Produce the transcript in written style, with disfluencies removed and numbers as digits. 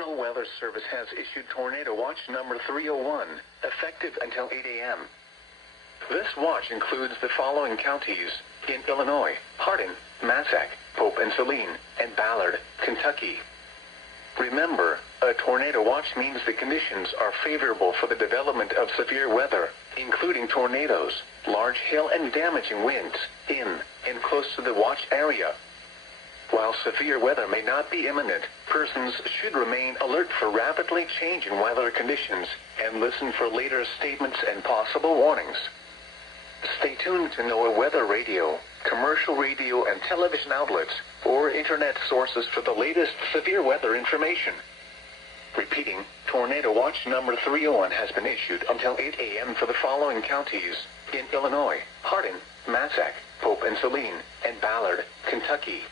National Weather Service has issued Tornado Watch number 301, effective until 8 a.m. This watch includes the following counties in Illinois: Hardin, Massac, Pope and Saline, and Ballard, Kentucky. Remember, a tornado watch means the conditions are favorable for the development of severe weather, including tornadoes, large hail and damaging winds, in and close to the watch area. While severe weather may not be imminent, persons should remain alert for rapidly changing weather conditions and listen for later statements and possible warnings. Stay tuned to NOAA weather radio, commercial radio and television outlets, or internet sources for the latest severe weather information. Repeating, Tornado Watch number 301 has been issued until 8 a.m. for the following counties in Illinois: Hardin, Massac, Pope and Saline, and Ballard, Kentucky.